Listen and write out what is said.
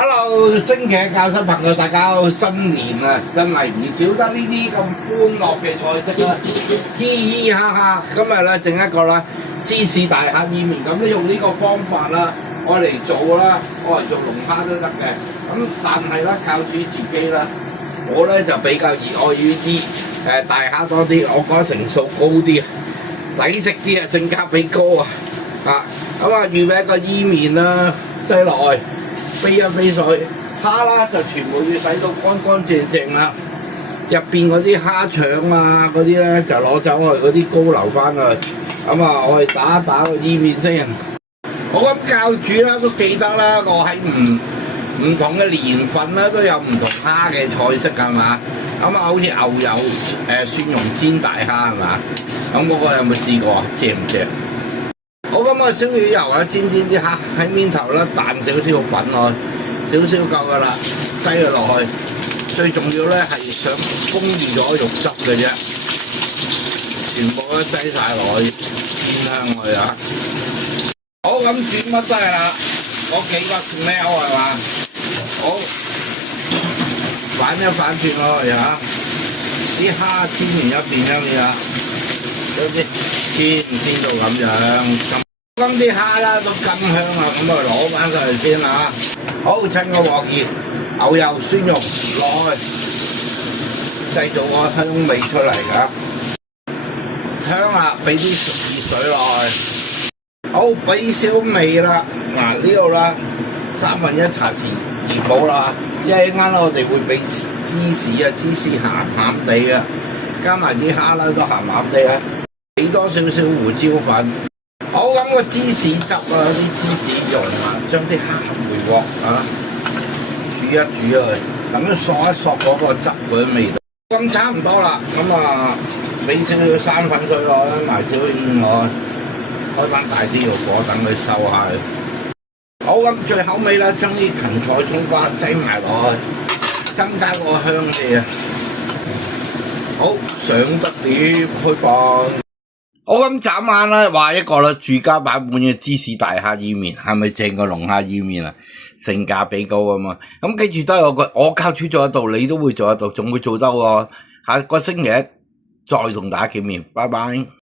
Hello，星期嘅教室朋友，大家好！新年啊，真係唔少得呢啲咁歡樂嘅菜式啦，嘻嘻哈哈。今日咧整一個啦芝士大蝦意麵，咁用呢個方法啦，我嚟做啦，我嚟做龍蝦都得嘅。咁但係咧靠住自己啦，我咧就比較熱愛於啲大蝦多啲，我覺得成數高啲，抵食啲啊，性價比高啊！咁啊預備一個意麵啦，擠落去。飛一飛水，蝦啦就全部要洗到乾乾淨淨啦。入邊嗰啲蝦腸啊嗰啲咧就攞走去，嗰啲膏留翻去。咁啊，我哋打一打個意麵先。好咁教主啦，都記得啦，我喺唔同嘅年份啦，都有唔同蝦嘅菜式係嘛？咁啊，好似牛油蒜蓉煎大蝦係嘛？咁嗰個有冇試過啊？正唔正？好咁啊，少少油啊，煎啲蝦喺面頭啦，彈少少滾落去，少少夠噶啦，擠佢落去。最重要咧係想封住咗肉汁嘅啫，全部都擠晒落去煎香佢啊！好咁轉乜都係啦，嗰幾個 smell 係嘛？好反一反轉落去啊！啲蝦煎完一邊啊！煎到咁樣，咁啲蝦啦都更香啦，咁啊攞翻佢嚟先啦。好，趁個鑊熱，牛油蒜蓉落去，製造個香味出嚟噶。香啦，俾啲熱水落去。好，俾少味啦。嗱呢度啦，1/3茶匙熱寶啦。一陣間我哋會俾芝士啊，芝士鹹鹹地啊，加埋啲蝦啦都鹹鹹地啊。俾多少少胡椒粉，好咁個芝士汁啊，啲芝士蓉啊，將啲蝦回鑊啊，煮一煮佢，等佢索一索嗰個汁嗰啲味道。咁差唔多啦，咁啊俾少少生粉水落，埋少少芡落，開翻大啲個火，等佢收下佢。好咁最後尾啦，將啲芹菜葱花擠埋落去，增加個香氣啊！好，上得碟開飯。好咁眨眼啦，話一個啦，住家版本嘅芝士大蝦意麵，係咪正過龍蝦意麵啊？性價比高啊嘛！咁記住都係我教主做得到，你都會做得到，仲會做得喎。下個星期一再同大家見面，拜拜。